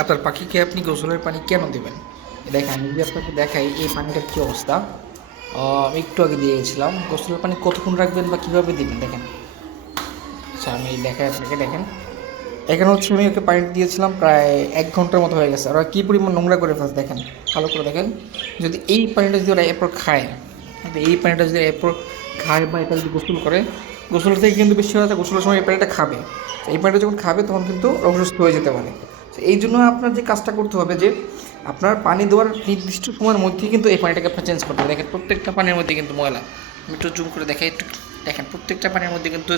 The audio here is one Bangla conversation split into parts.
আপনার পাখিকে আপনি গোসলের পানি কেন দেবেন? দেখেন, আমি যদি আপনাকে দেখাই এই পানিটার কী অবস্থা। আমি একটু আগে দিয়ে গেছিলাম। গোসলের পানি কতক্ষণ রাখবেন বা কীভাবে দিবেন দেখেন। আচ্ছা, আমি দেখাই আপনাকে, দেখেন। এখানে হচ্ছে আমি ওকে পানি দিয়েছিলাম প্রায় ১ ঘন্টার মতো হয়ে গেছে। আর ওরা কী পরিমাণ নোংরা করে ফেলছে দেখেন, ভালো করে দেখেন। যদি এই পানিটা যদি ওরা এরপর খায়, কিন্তু এই পানিটা যদি এরপর খায় বা এটা যদি গোসল করে, গোসল থেকে কিন্তু বেশি হয়ে যায়, গোসলের সময় এই পানিটা খাবে। তো এই পানিটা যখন খাবে তখন কিন্তু অসুস্থ হয়ে যেতে পারে। তো এই জন্য আপনার যে কাজটা করতে হবে যে আপনার পানি দেওয়ার নির্দিষ্ট সময়ের মধ্যেই কিন্তু এই পানিটাকে আপনার চেঞ্জ করতে হবে। দেখেন, প্রত্যেকটা পানির মধ্যে কিন্তু ময়লা। আমি একটু জুম করে দেখাই, একটু দেখেন, প্রত্যেকটা পানির মধ্যে কিন্তু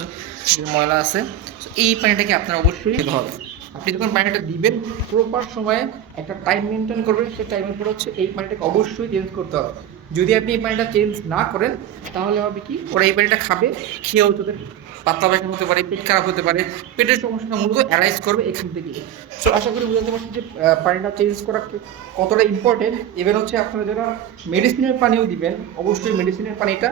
ময়লা আছে। তো এই পানিটাকে আপনার অবশ্যই দিতে হবে। আপনি যখন পানিটা দিবেন প্রপার সময়ে একটা টাইম মেনটেন করবেন, সেই টাইমের পর হচ্ছে এই পানিটাকে অবশ্যই চেঞ্জ করতে হবে। যদি আপনি এই পানিটা চেঞ্জ না করেন তাহলে হবে কি, ওরা এই পানিটা খাবে, খেয়েও তোদের পাতলা পায়খানা হতে পারে, পেট খারাপ হতে পারে। পেটের সমস্যাটা মূলত অ্যারাইজ করবে এখান থেকে। সো আশা করি বুঝতে পারছি যে পানিটা চেঞ্জ করা কতটা ইম্পর্টেন্ট। এবার হচ্ছে আপনারা যারা মেডিসিনের পানিও দিবেন, অবশ্যই মেডিসিনের পানিটা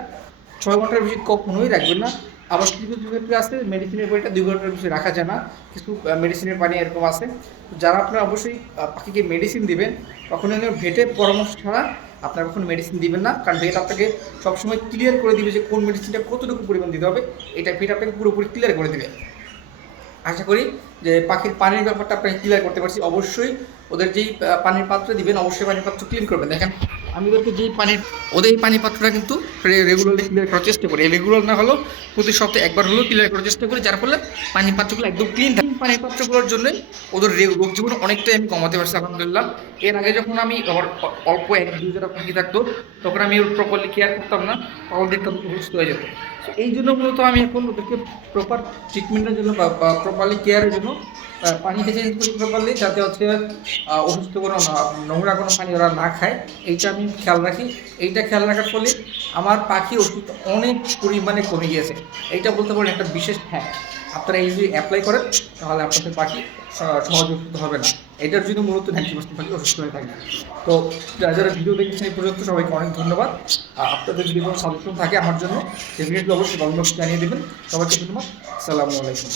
৬ ঘন্টার বেশি কখনোই রাখবেন না। আবার কিছু কিছু ক্ষেত্রে আছে মেডিসিনের পানিটা ২ ঘন্টার বেশি রাখা যায় না। কিছু মেডিসিনের পানি এরকম আছে। যারা আপনারা অবশ্যই পাখিকে মেডিসিন দিবেন, কখনোই ভেটের পরামর্শ ছাড়া আপনারা কখনো মেডিসিন দিবেন না। কারণ ভেট আপনাকে সবসময় ক্লিয়ার করে দিবে যে কোন মেডিসিনটা কতটুকু পরিমাণ দিতে হবে, এটা ভেট আপনাকে পুরোপুরি ক্লিয়ার করে দেবে। আশা করি যে পাখির পানির ব্যাপারটা আপনাকে ক্লিয়ার করতে পারছি। অবশ্যই ওদের যেই পানির পাত্র দিবেন, অবশ্যই পানির পাত্র ক্লিন করবেন। দেখেন, আমি ওদেরকে যেই পানির, ওদের এই পানির পাত্রটা কিন্তু রেগুলারলি ক্লিয়ার করার চেষ্টা করি। রেগুলার না হলেও প্রতি সপ্তাহে একবার হলেও ক্লিয়ার করার চেষ্টা করি, যার ফলে পানির পাত্রগুলো একদম ক্লিন থাকে। পানির পাত্রগুলোর জন্যই ওদের রোগ জীবাণু অনেকটাই আমি কমাতে পারছি আলহামদুলিল্লাহ। এর আগে যখন আমি অল্প ১-২ পাখি থাকতো, তখন আমি ওর প্রপারলি কেয়ার করতাম না, তখন দেখতাম অসুস্থ হয়ে যেত। এই জন্য মূলত আমি এখন ওদেরকে প্রপার ট্রিটমেন্টের জন্য বা প্রপারলি কেয়ারের জন্য পানিটা চেঞ্জ করি প্রপারলি, যাতে হচ্ছে অসুস্থ কোনো নোংরা কোনো পানি ওরা না খায়। এইটা আমি খেয়াল রাখি। এইটা খেয়াল রাখার ফলে আমার পাখির ওষুধ অনেক পরিমাণে কমে গিয়েছে। এইটা বলতে পারেন একটা বিশেষ হ্যাঁ। আপনারা এই যদি অ্যাপ্লাই করেন তাহলে আপনাদের পাখি সহজে অসুস্থ হবে না। এটার জন্য মূলত 90% পাখি অসুস্থ হয়ে থাকে। তো যারা যারা ভিডিও দেখেছেন এই পর্যন্ত সবাইকে অনেক ধন্যবাদ। আপনাদের যদি কোনো সাজেশন থাকে আমার জন্য ডেফিনেটলি অবশ্যই কমেন্ট বক্সে জানিয়ে দেবেন। সবাইকে ধন্যবাদ। আসসালামু আলাইকুম।